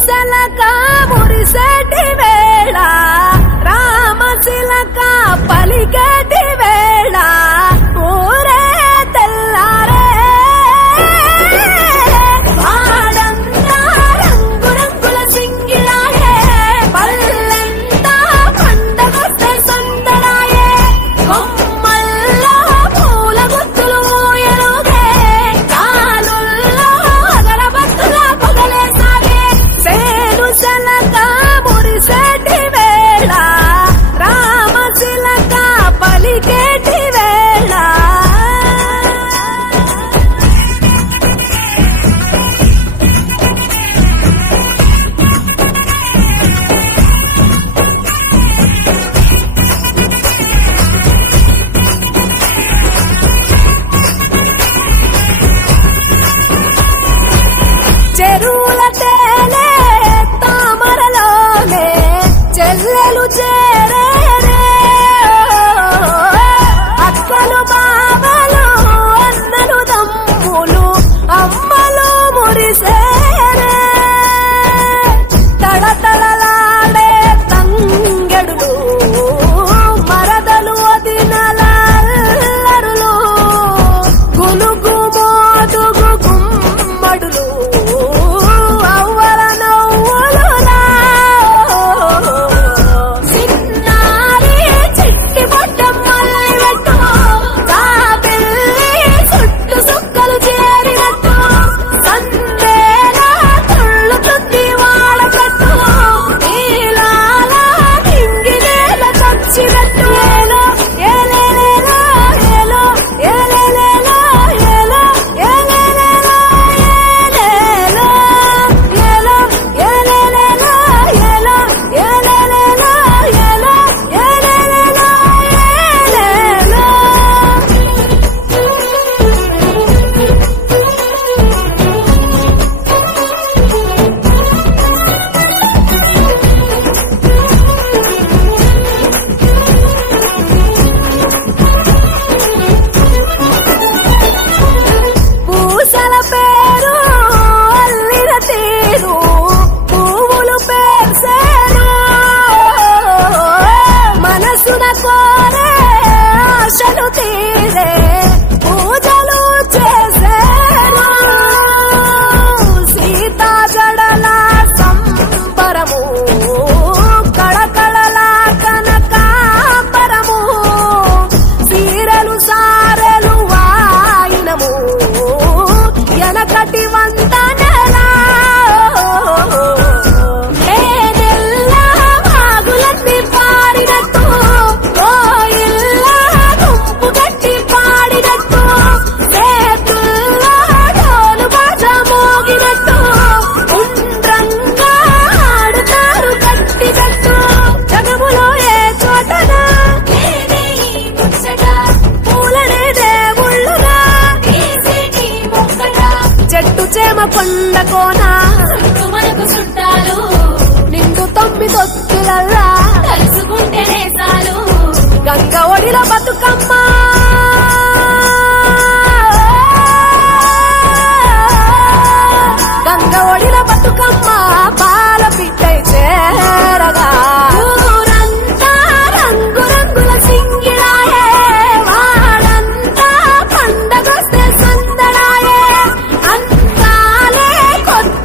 చెలుసలక మురిసేటి వేళ రామచిలక పలికేటి వేళ ఊరే తెల్లారే వాడంతా రంగు రంగుల సింగిలాయే పల్లెంతా పండగొస్తే సందడాయే కొమ్మల్లో పూల గుత్తులు ఎలుగే కాలుల్లో అగరబత్తుల పొగలే సాగే చెలుసలక మురిసేటి వేళ రామచిలక పలికేటి వేళ చెరువుల తేలే తామరలోనే చెల్లెలు చేరే అక్కలు బావలు అన్నలు దమ్ములు అమ్మలు మురిసేరే తడతడలాడే తంగెడులు మరదలు వదినల అల్లరులు గునుగు మోదుగు గుమ్మడులు అవ్వల నవ్వులులా చిన్నారి చిట్టి పొట్టమ్మల్ని పెట్టు కాబిల్లి చుట్టు సుక్కలు చేరినట్టు సందేల తుళ్ళు తుత్తి వాడకట్టు నీలాల కింగినేల తచ్చినట్టు ఏలో ఏలేలేలో ఏలో ఏలేలేలో ఏలో ఏలేలేలో ఏలేలో ఏలో ఏలేలేలో ఏలో ఏలేలేలో ఏలో ఏలేలేలో ఏలేలో పూసల పేరు అల్లిన తీరు పువ్వులు పేర్సేరు మనసున కోరే ఆశలు తీరే పూజలు చేసేరు సీతా జడల సంబరము కళకళల కనకాంబరము సీరలు సారెలు వాయినము ఎనకటి వందనలా నేనెల్లా వాగులన్నీ పాడినట్టు కోయిల్లా గుంపు కట్టి పాడినట్టు చేతుల్లో డోలు బాజా మోగినట్టు ఉండ్రంగా ఆడుతారు కట్టినట్టు జగములో ఏ చోటనా నేనే ఈ ముచ్చట పూలనే దేవుళ్ళుగా తీసేటి మొక్కట చెట్టు చేమ కొండ కోన మనకు చుట్టాలు నిండు తొమ్మిదొత్తులల్లా కలుసుకుంటేనే చాలు గంగ ఒడిలో బతుకమ్మ గంగ ఒడిలో బతుకమ్మ పాల పిట్టై చేరగా ఊరంతా రంగు రంగుల సింగిలాయే వాడంతా పండగొస్తే సందడాయే అంతాలే కొత్త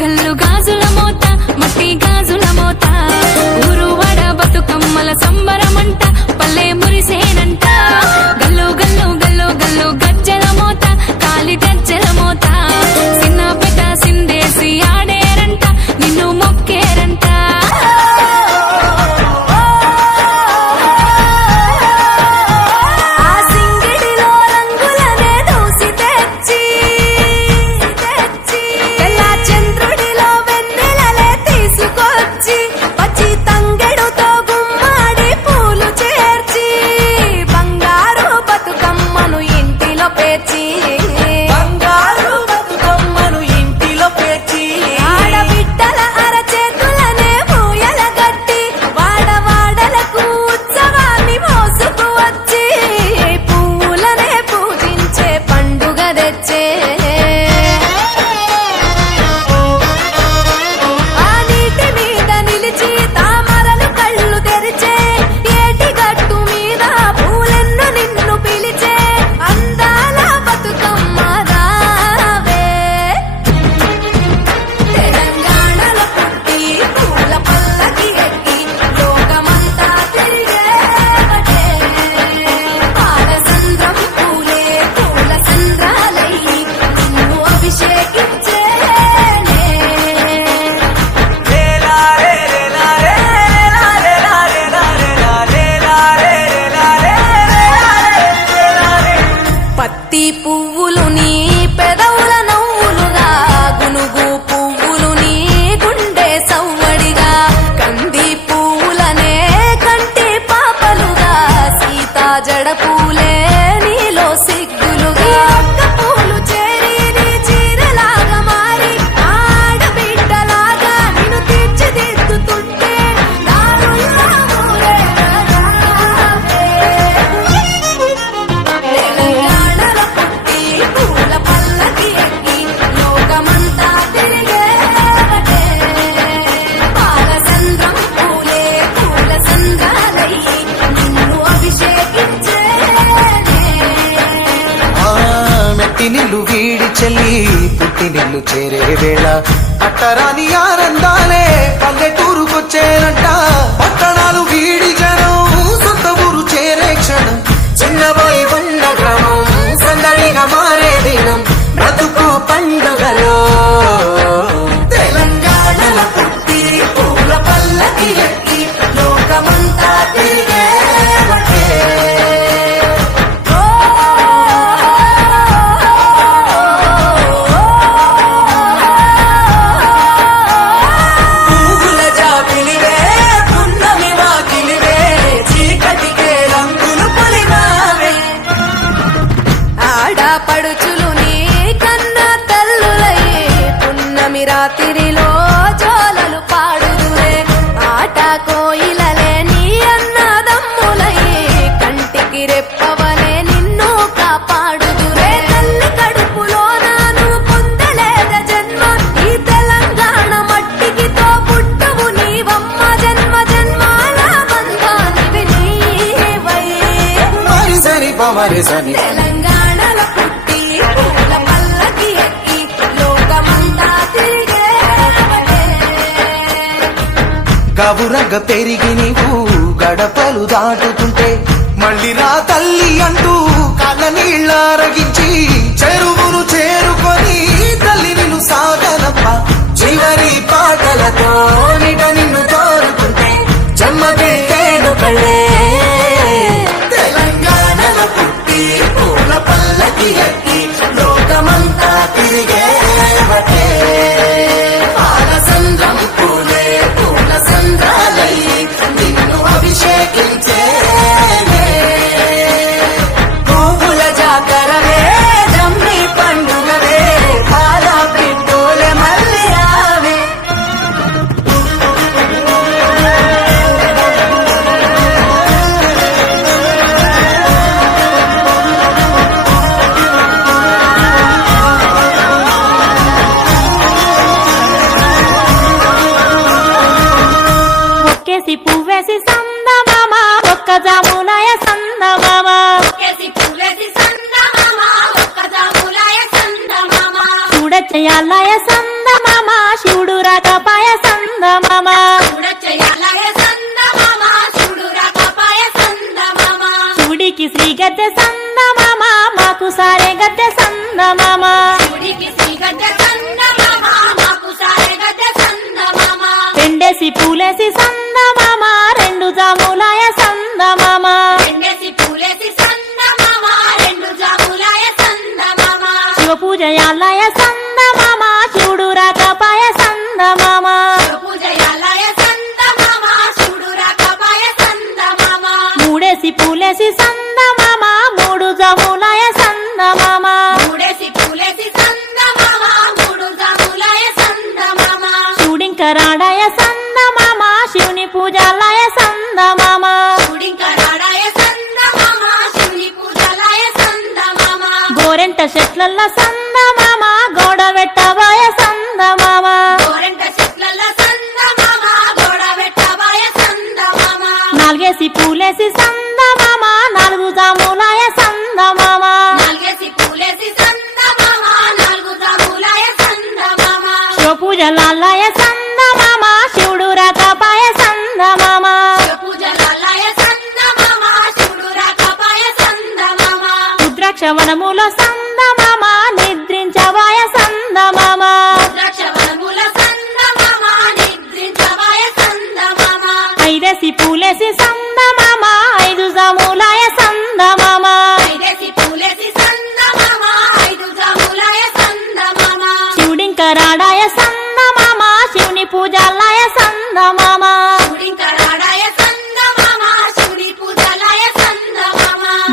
గల్లు గాజుల మోత మట్టి గాజుల మోత ఊరు వడ బతుకమ్మల సంబరమంట పల్లె మురిసేనంట గల్లు గల్లు గల్లు గల్లు గజ్జల మోత కాలి గజ్జల మోత చిన్న పెద్ద సిందేసి ఆడేరంట నిన్ను మొక్కేరంట ఆ సింగిడిలో రంగులనే దూసి తెచ్చి తెల్ల చంద్రుడిలో వెన్నెలలే తీసుకొచ్చి పచ్చి తంగెడుతో గుమ్మాడి పూలు చేర్చి బంగారు బతుకమ్మను ఇంటిలో పేర్చి ఆడబిడ్డల అరచేతులనే పూయల గట్టి వాడవాడలకు ఉత్సవాన్ని మోసుకు వచ్చి పువ్వులనే పూజించే పండుగ తెచ్చే ఆ నీటి మీద నిలిచి తామరలు కళ్ళు తెరిచే ఏటి గట్టు మీద పూలెన్ను నిన్ను పిలిచే అందాల బతుకమ్మ రావే తెలంగాణలో పుట్టి పూల పల్లకి ఎక్కి లోకమంతా తిరిగేవటే పాలసంద్రం పూలే పూల సంద్రాలయ్యి నిన్ను అభిషేకించేనే పత్తి పువ్వులు నీ పెదవుల నవ్వులుగా గునుగు పువ్వులు నీ గుండె సవ్వడిగా కంది పువ్వులనే కంటి పాపలుగా సీతా జడ పూలే నీలో సిగ్గులుగా ఒక్క పూలు చేరి నీ చీరలాగా మారి ఆడబిడ్డలాగా నిన్ను తీర్చిదిద్దుతుంటే దారుల్లో ఊరేగరావే. తెలంగాణలో పుట్టి పూల పల్లకి ఎక్కి లోకమంతా తిరిగేవటే పాలసంద్రం పూలే పూల సంద్రాలయ్యి నిన్ను అభిషేకించేనే మెట్టి నిల్లు వీడి చెల్లి పుట్టి నిల్లు చేరే వేళ అట్టరాని ఆనందాలే పల్లెటూరుకొచ్చేనంట పట్టణాలు వీడి జనం సొంత ఊరు చేరే క్షణం చిన్నబోయి ఉన్న గ్రామం సందడిగా మారే దినం బ్రతుకు పండుగలో తెలంగాణలో పుట్టి పూల పల్లకి ఎక్కి లోకమంతా తిరిగేవటే పువ్వుల జాబిలివే పున్నమి వాకిలివే చీకటికే రంగులు పొలిమావే ఆడపడుచులు నీ కన్న తల్లులయ్యే పున్నమి రాత్రిలో జోలలు పాడుదురే ఆట కోయిలలే నీ అన్నదమ్ములయ్యే కంటికి రెప్పవలే నిన్ను కాపాడుదురే తల్లి కడుపులో నాను పొందలేద జన్మ ఈ తెలంగాణ మట్టికి తో పుట్టువు నీవమ్మ జన్మ జన్మాల బంధానివి నీవై మరిసరి పమరిసని తెలంగాణలో పుట్టి పూల పల్లకి ఎక్కి లోకమంతా తిరిగేవటే గవురగ పెరిగి నీవు గడపలు దాటుతుంటే మళ్ళీ రా తల్లి అంటూ కళ్ళ నీళ్ళారగించి చెరువును చేరుకొని తల్లి నిన్ను సాగనప్ప చివరి పాటలతో నిట నిన్ను తోరుకుంటే జమ్మకే తేడు కళ్ళే తెలంగాణలో పుట్టి పూల పల్లకి ఎక్కి లోకమంతా తిరిగేవటే పాలసంద్రం పూలే పూల సంద్రాలయ్యి నిన్ను అభిషేకించేనే పువ్వుల జాతరవే జమ్మి పండుగవే పాల పిట్టోలే మళ్ళీ రావే ఒక్కేసి పువ్వేసి సందమామ ఒక్క జాములాయ సందమామ చూడ చేయాలయ సందమామ శివ శివుడింకరాడాయ సందమామ శివుని పూజాలయ సందమామ గోరెంట చెట్లల్ల సందమామ గోడ వెట్టబాయ సందమామ నాలుగేసి పూలేసి సందమామ నాలుగు జాములాయ సందమామ శివ పూజలాలయ సందమామ శివుడు రాకపాయ సందమామ రుద్రాక్షవనములో సందమామ నిద్రించవాయ సందమామ ఐదేసి పూలేసి సందమామ ఐదు జాములాయ సందమామ శివుడింకరాడాయ సందమామ శివుని పూజాలయ సందమామ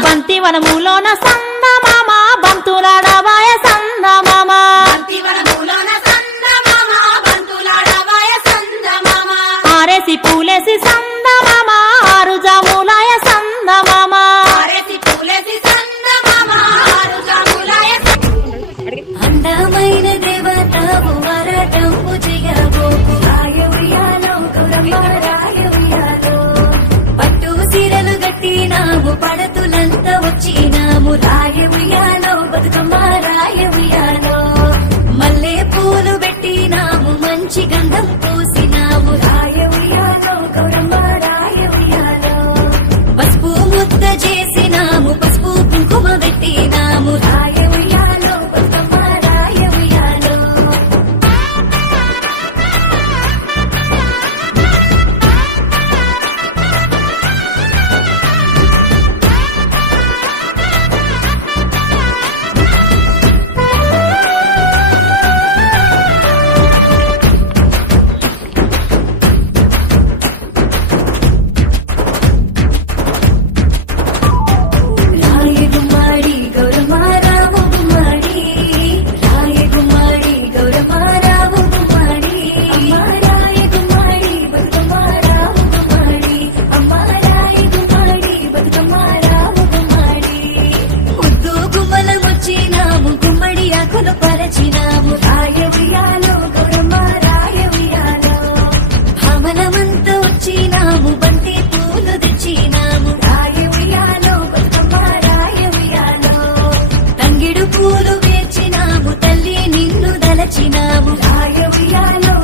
బంతివనములోన సందమామ బంతులాడవాయ సందమామ ఆరేసి పూలేసి సందమామ ఆరు జాములాయ సందమామ అందమైన దేవతావు వరటంపు చేయబోకు రాయవియాలో రాయవియాలో పట్టు సీరలు గట్టినాము పడతులంతా వచ్చినాము రాయవియాలో బతుకమ్మ రాయవియాలో మల్లె పూలు పెట్టినాము మంచి గంధం పూసినాము రాయవియాలో గౌరమ్మ రాయవియాలో పసుపు ముద్ద చేసినాము పసుపు కుంకుమ పెట్టినాము రాయవియాలో బతుకమ్మ రాయవియాలో రాయగుమ్మాడి గౌరమ్మ రావు గుమ్మాడి రాయగుమ్మాడి గౌరమ్మ రావు గుమ్మాడి రాయగుమ్మాడి బతుకమ్మ రావు గుమ్మాడి అమ్మ రాయగుమ్మాడి బతుకమ్మ రావు గుమ్మాడి ముద్దు గుమ్మల వచ్చినాము గుమ్మడి ఆకులు పరచినాము రాయవియాలో గౌరమ్మ రాయవియాలో భామలమంతా వచ్చినాము బంతి పూలు తెచ్చినాము రాయవియాలో బతుకమ్మ రాయవియాలో తంగిడు పూలు వేచినాము తల్లి నిన్ను దలచినాము రాయవియాలో